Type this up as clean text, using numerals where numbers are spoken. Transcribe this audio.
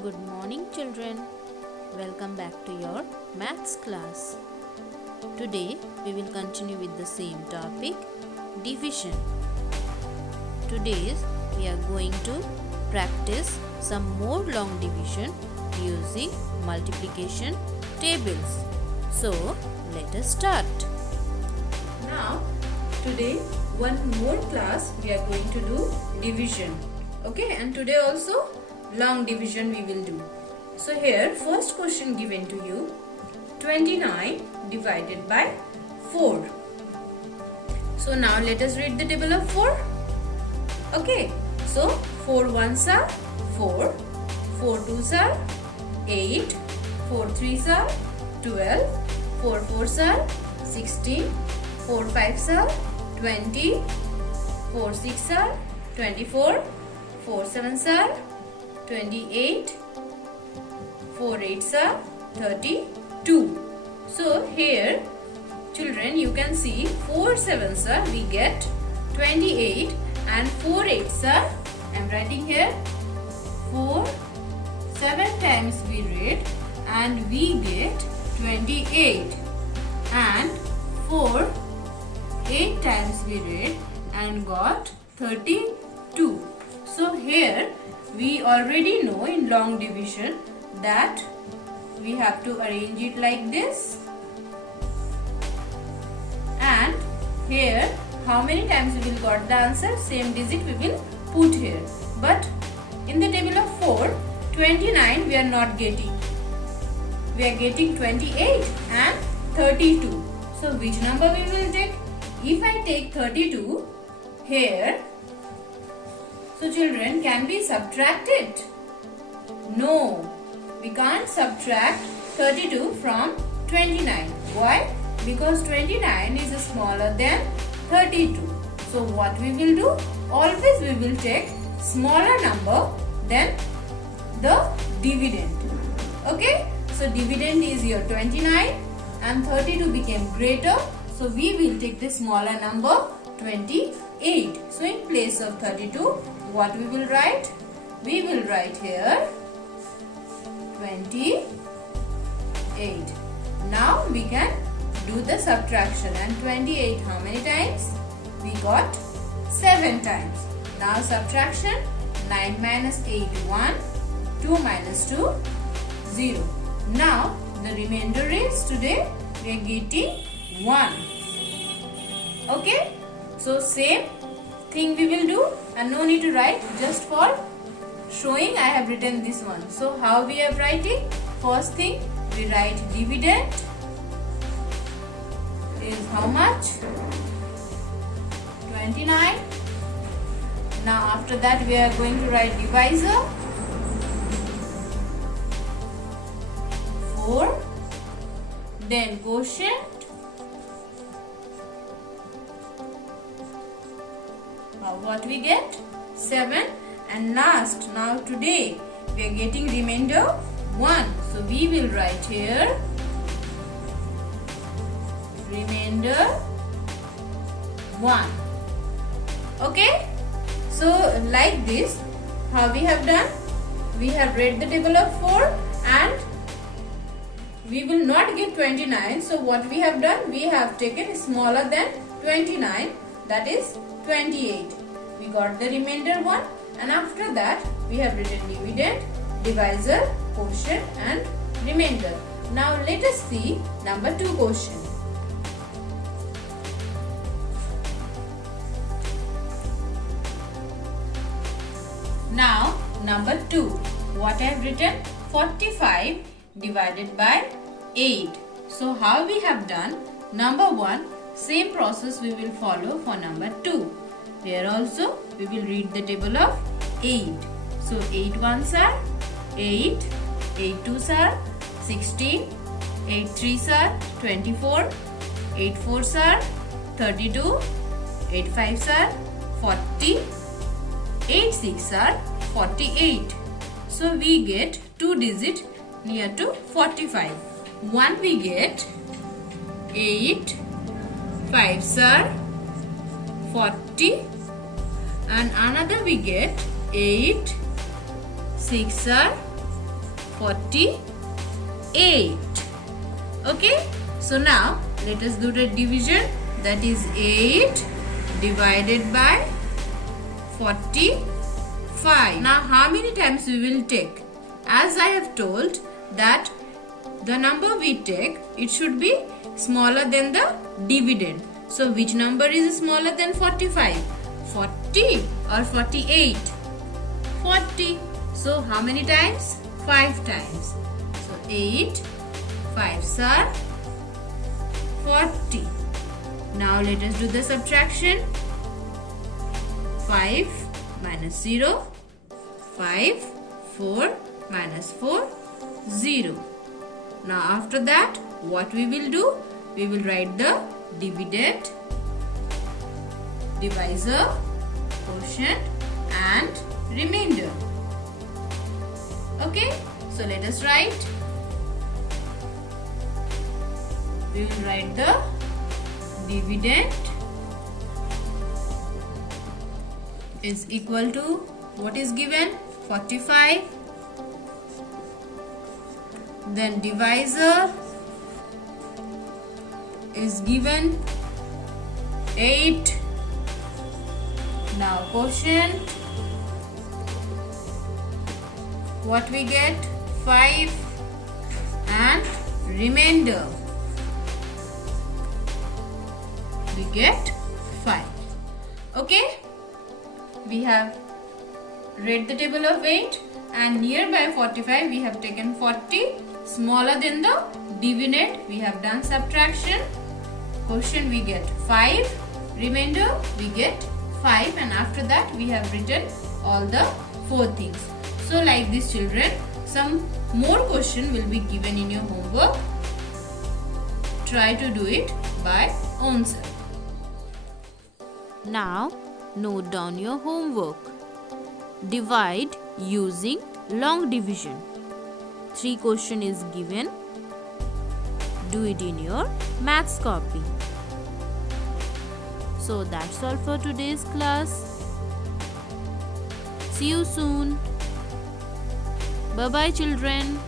Good morning, children. Welcome back to your maths class. Today we will continue with the same topic, division. Today we are going to practice some more long division using multiplication tables. So let us start. Now today one more class we are going to do division. Okay, and today also long division we will do. So here first question given to you, 29 divided by 4. So now let us read the table of 4. Okay, so 4 ones are 4, 4 twos are 8, 4 threes are 12, 4 fours are 16, 4 fives are 20, 4 sixes are 24, 4 sevens are 28, 4 eights are 32. So here children you can see 4 sevens are we get 28 and 4 eights are, I am writing here 4 7 times we read and we get 28 and 4 8 times we read and got 32. So here we already know in long division that we have to arrange it like this, and here how many times we will got the answer, same digit we will put here. But in the table of 4, 29 we are not getting. We are getting 28 and 32. So which number we will take? If I take 32 here, so children, can we subtract it? No, we can't subtract 32 from 29. Why? Because 29 is smaller than 32. So what we will do? Always we will take smaller number than the dividend. Okay? So dividend is your 29 and 32 became greater. So we will take the smaller number 28. So in place of 32, what we will write? We will write here 28. Now we can do the subtraction, and 28 how many times? We got 7 times. Now subtraction, 9 minus 8 1, 2 minus 2 0. Now the remainder is today we are getting 1. Okay, so same thing we will do, and no need to write, just for showing I have written this one. So how we are writing? First thing we write dividend is how much? 29. Now after that we are going to write divisor 4, then quotient. What we get? 7, and last, now today we are getting remainder 1. So we will write here remainder 1. Okay? So like this, how we have done? We have read the table of 4 and we will not get 29. So what we have done? We have taken smaller than 29, that is 28. We got the remainder 1, and after that we have written dividend, divisor, quotient and remainder. Now let us see number 2 question. Now number 2, what I have written? 45 divided by 8. So how we have done? Number 1, same process we will follow for number 2. Here also we will read the table of 8. So 8 ones are 8, 8 twos are 16, 8 threes are 24, 8 fours are 32, 8 fives are 40, 8 sixes are 48. So we get 2 digit near to 45. One we get 8 fives are 40, and another we get 8 6 are 48. Okay, so now let us do the division. That is 8 divided by 45. Now how many times we will take? As I have told that the number we take, it should be smaller than the dividend. So which number is smaller than 45? 40 or 48? 40. So how many times? 5 times. So 8 5s are 40. Now let us do the subtraction. 5 minus 0. 5. 4 minus 4. 0. Now after that, what we will do? We will write the dividend, divisor, quotient and remainder. Okay, so let us write. We will write the dividend is equal to what is given? 45. Then divisor is given 8. Now quotient, what we get? 5 and remainder we get 5. Okay, we have read the table of 8 and nearby 45 we have taken 40, smaller than the dividend. We have done subtraction. Quotient we get 5, remainder we get 5, and after that we have written all the 4 things. So like this children, some more question will be given in your homework. Try to do it by own self. Now note down your homework. Divide using long division. 3 question is given. Do it in your maths copy. So that's all for today's class. See you soon. Bye bye children.